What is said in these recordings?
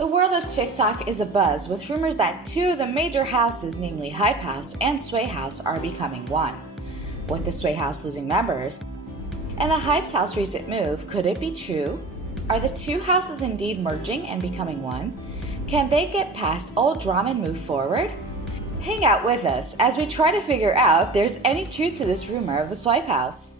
The world of TikTok is abuzz with rumors that two of the major houses, namely Hype House and Sway House, are becoming one. With the Sway House losing members and the Hype's House recent move, could it be true? Are the two houses indeed merging and becoming one? Can they get past old drama and move forward? Hang out with us as we try to figure out if there's any truth to this rumor of the Swipe House.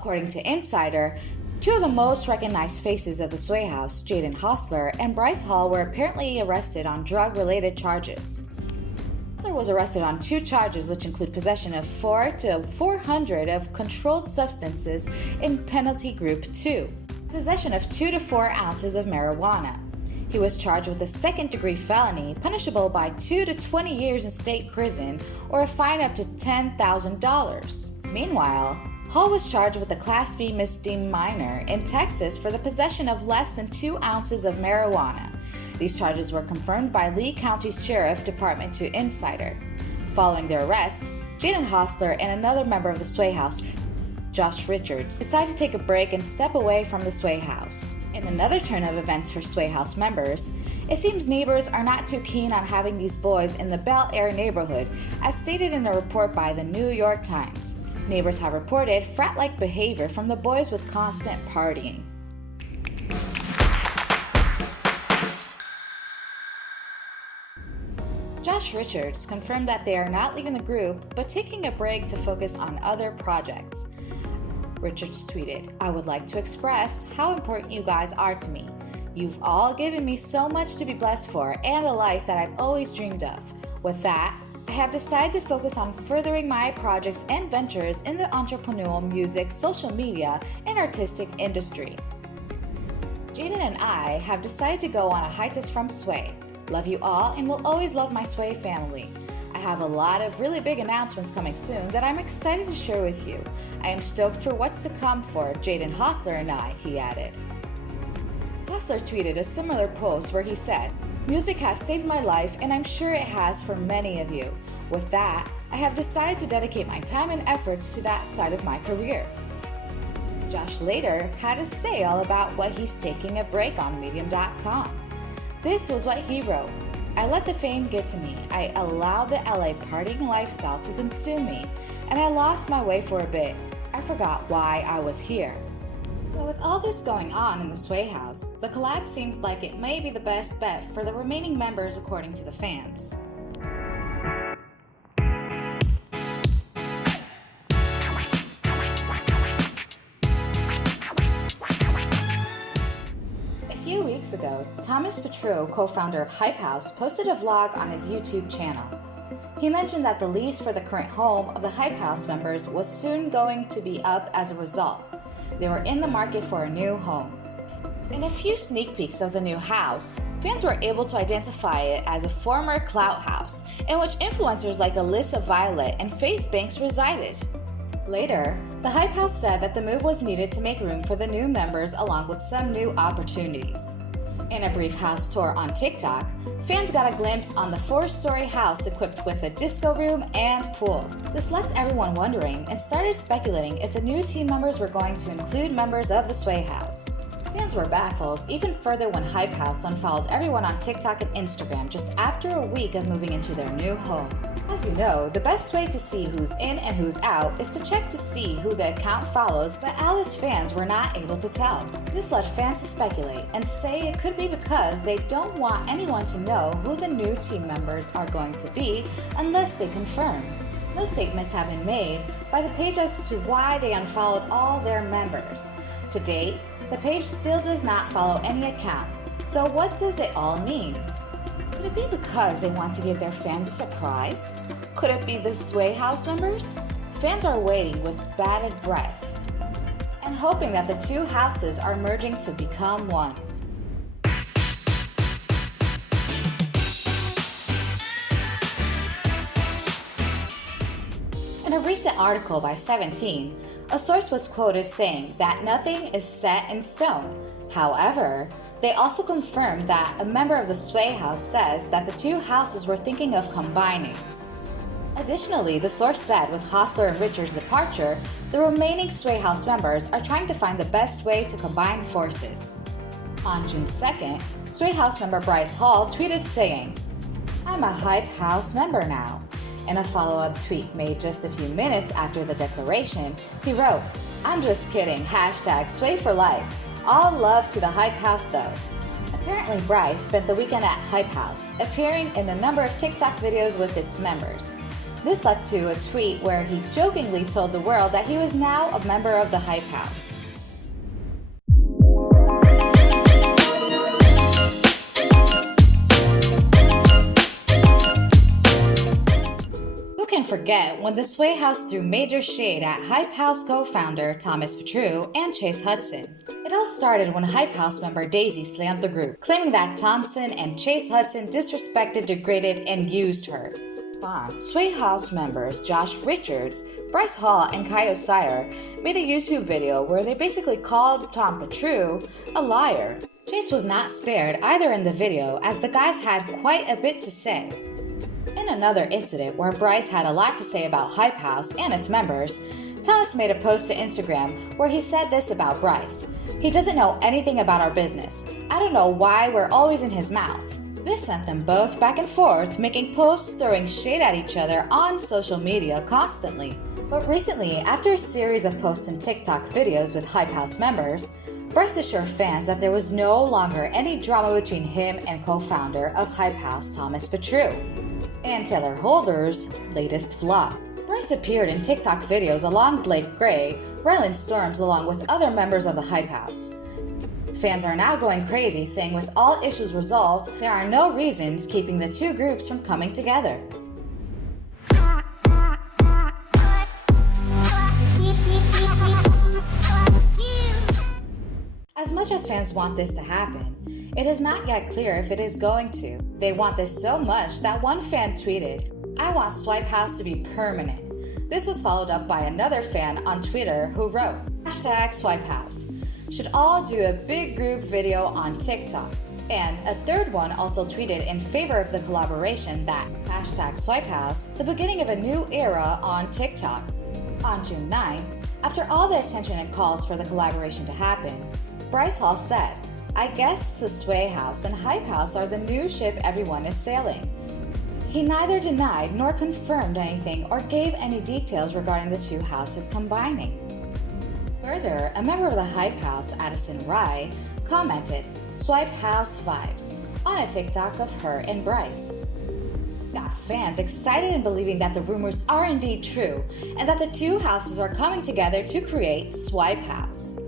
According to Insider, two of the most recognized faces of the Sway House, Jaden Hostler and Bryce Hall, were apparently arrested on drug-related charges. Hostler was arrested on two charges which include possession of 400 to 400 of controlled substances in Penalty Group 2, possession of 2 to 4 ounces of marijuana. He was charged with a second-degree felony punishable by 2 to 20 years in state prison or a fine up to $10,000. Meanwhile, Hall was charged with a Class B misdemeanor in Texas for the possession of less than 2 ounces of marijuana. These charges were confirmed by Lee County's Sheriff Department to Insider. Following their arrests, Jaden Hostler and another member of the Sway House, Josh Richards, decided to take a break and step away from the Sway House. In another turn of events for Sway House members, it seems neighbors are not too keen on having these boys in the Bel Air neighborhood, as stated in a report by the New York Times. Neighbors have reported frat-like behavior from the boys with constant partying. Josh Richards confirmed that they are not leaving the group, but taking a break to focus on other projects. Richards tweeted, "I would like to express how important you guys are to me. You've all given me so much to be blessed for and a life that I've always dreamed of. With that, I have decided to focus on furthering my projects and ventures in the entrepreneurial, music, social media, and artistic industry. Jaden and I have decided to go on a hiatus from Sway. Love you all and will always love my Sway family. I have a lot of really big announcements coming soon that I'm excited to share with you. I am stoked for what's to come for Jaden Hostler and I," he added. Hostler tweeted a similar post where he said, "Music has saved my life and I'm sure it has for many of you. With that, I have decided to dedicate my time and efforts to that side of my career." Josh later had a say all about what he's taking a break on Medium.com. This was what he wrote. "I let the fame get to me. I allowed the LA partying lifestyle to consume me, and I lost my way for a bit. I forgot why I was here." So with all this going on in the Sway House, the collab seems like it may be the best bet for the remaining members according to the fans. A few weeks ago, Thomas Petro, co-founder of Hype House, posted a vlog on his YouTube channel. He mentioned that the lease for the current home of the Hype House members was soon going to be up as a result. They were in the market for a new home. In a few sneak peeks of the new house, fans were able to identify it as a former clout house in which influencers like Alyssa Violet and FaZe Banks resided. Later, the Hype House said that the move was needed to make room for the new members along with some new opportunities. In a brief house tour on TikTok, fans got a glimpse on the 4-story house equipped with a disco room and pool. This left everyone wondering and started speculating if the new team members were going to include members of the Sway House. Fans were baffled even further when Hype House unfollowed everyone on TikTok and Instagram just after a week of moving into their new home. As you know, the best way to see who's in and who's out is to check to see who the account follows, but Alice fans were not able to tell. This led fans to speculate and say it could be because they don't want anyone to know who the new team members are going to be unless they confirm. No statements have been made by the page as to why they unfollowed all their members. To date, the page still does not follow any account, so what does it all mean? Could it be because they want to give their fans a surprise? Could it be the Sway House members? Fans are waiting with bated breath and hoping that the two houses are merging to become one. In a recent article by 17, a source was quoted saying that nothing is set in stone. However, they also confirmed that a member of the Sway House says that the two houses were thinking of combining. Additionally, the source said with Hostler and Richards' departure, the remaining Sway House members are trying to find the best way to combine forces. On June 2nd, Sway House member Bryce Hall tweeted saying, "I'm a Hype House member now." In a follow-up tweet made just a few minutes after the declaration, he wrote, "I'm just kidding, #Sway for life. All love to the Hype House though." Apparently Bryce spent the weekend at Hype House, appearing in a number of TikTok videos with its members. This led to a tweet where he jokingly told the world that he was now a member of the Hype House. Who can forget when the Sway House threw major shade at Hype House co-founder Thomas Petrou and Chase Hudson? It all started when Hype House member Daisy slammed the group, claiming that Thompson and Chase Hudson disrespected, degraded, and used her. Sway House members Josh Richards, Bryce Hall, and Kyle Sire made a YouTube video where they basically called Tom Petrou a liar. Chase was not spared either in the video, as the guys had quite a bit to say. In another incident where Bryce had a lot to say about Hype House and its members, Thomas made a post to Instagram where he said this about Bryce: "He doesn't know anything about our business. I don't know why we're always in his mouth." This sent them both back and forth, making posts throwing shade at each other on social media constantly. But recently, after a series of posts and TikTok videos with Hype House members, Bryce assured fans that there was no longer any drama between him and co-founder of Hype House Thomas Petrou and Taylor Holder's latest vlog. Bryce appeared in TikTok videos along Blake Gray, Ryland Storms, along with other members of the Hype House. Fans are now going crazy, saying with all issues resolved, there are no reasons keeping the two groups from coming together. As much as fans want this to happen, it is not yet clear if it is going to. They want this so much that one fan tweeted, "I want Swipe House to be permanent." This was followed up by another fan on Twitter who wrote, #Swipe House. Should all do a big group video on TikTok. And a third one also tweeted in favor of the collaboration that #Swipe House, the beginning of a new era on TikTok. On June 9th, after all the attention and calls for the collaboration to happen, Bryce Hall said, "I guess the Sway House and Hype House are the new ship everyone is sailing." He neither denied nor confirmed anything or gave any details regarding the two houses combining. Further, a member of the Hype House, Addison Rye, commented, "Swipe House vibes," on a TikTok of her and Bryce. Got fans excited and believing that the rumors are indeed true and that the two houses are coming together to create Swipe House.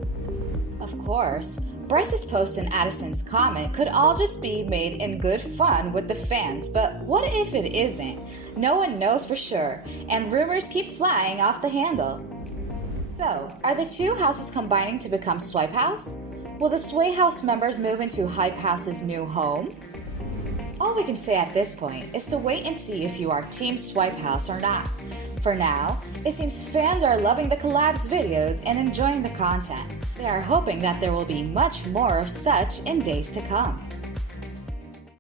Of course, Bryce's post and Addison's comment could all just be made in good fun with the fans, but what if it isn't? No one knows for sure, and rumors keep flying off the handle. So, are the two houses combining to become Swipe House? Will the Sway House members move into Hype House's new home? All we can say at this point is to wait and see if you are Team Swipe House or not. For now, it seems fans are loving the collabs videos and enjoying the content. They are hoping that there will be much more of such in days to come.